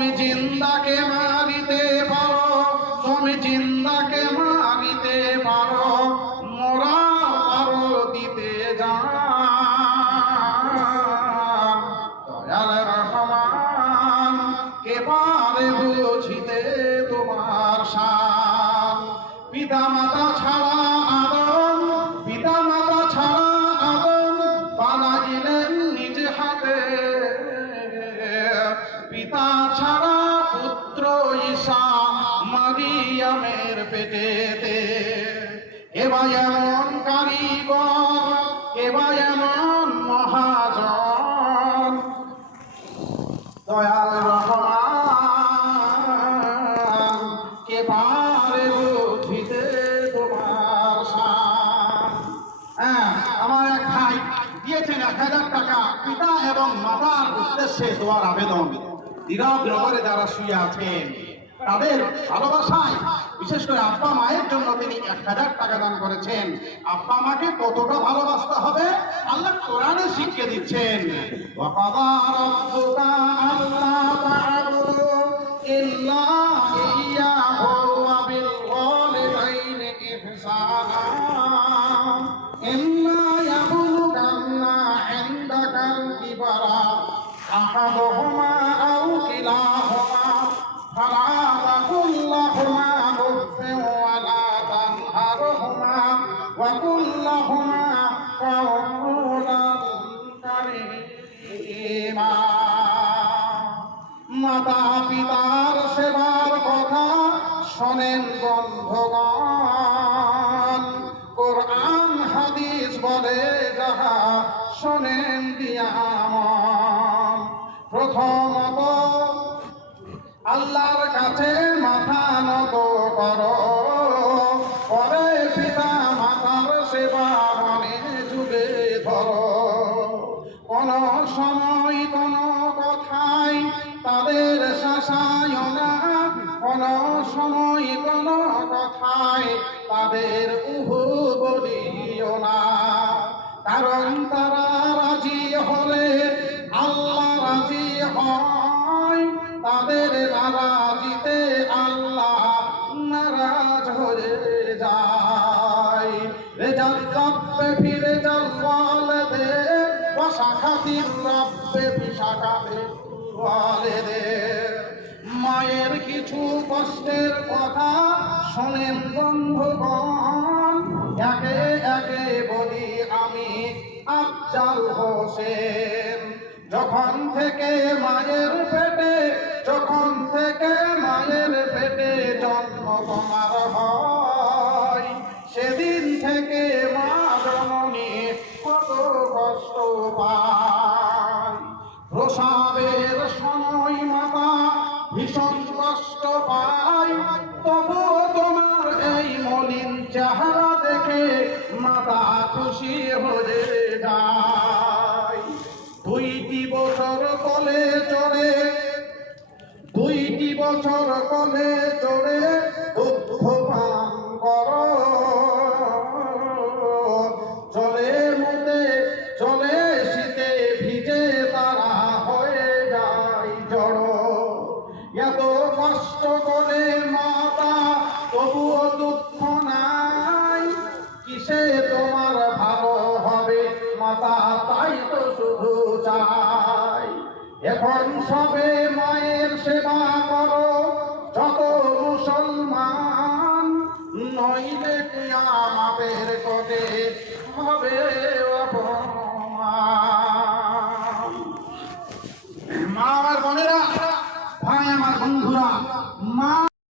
তুমি জিন্দাকে মারিতে পারো, তুমি জিন্দাকে মারিতে পারো মোরা পারো দিতে যান। দয়াল রহমান এবারে বুঝিতে তোমার শান পিতা মাতা ছাড়া মহাজন। দয়াল রহমান কে পারে বুঝিতে তোমার হ্যাঁ আমার এক ভাই এক হাজার টাকা। পিতা এবং মাতার উদ্দেশ্যে দোয়ার আবেদন। নীরব নগরে যারা শুয়ে আছেন তাদের ভালোবাসায় বিশেষ করে আব্বা মায়ের জন্য তিনি এক হাজার টাকা দান করেছেন আব্বা মাকে কতটা ভালোবাসতে হবে আল্লাহ কোরআনে শিখিয়ে দিচ্ছেন وَقَضَى وقل لهما قولا كريما মাতা পিতার সেবার কথা শোনেন বন্ধগণ কোরআন হাদিস বলে যাহা শোনেন দিয়ামন তাদের উহু বলিও না। কারণ তারা রাজি হলে আল্লাহ রাজি হয়। তাদের নারাজিতে আল্লাহ নারাজ হয়ে যায়। রেজাল রব্বে ফিরে যাল ওয়ালেদে ওয়াসাখাতির রব্বে বিশাখাতে ওয়ালেদে। মায়ের কিছু কষ্টের কথা শোনেন বন্ধুগণ। একে একে বলি আমি আফজাল হোসেন। যখন থেকে মায়ের পেটে, যখন থেকে মায়ের পেটে জন্ম তোমার হয়, সেদিন থেকে মা জননী কত কষ্ট পায় প্রসাবের চেহারা দেখে মাতা খুশি হয়ে যায়। দুইটি বছর কলে চড়ে দুইটি বছর কলে চড়ে এখন সবে মায়ের সেবা করো। যত মুসলমান নইলে কি আমাদের কবে হবে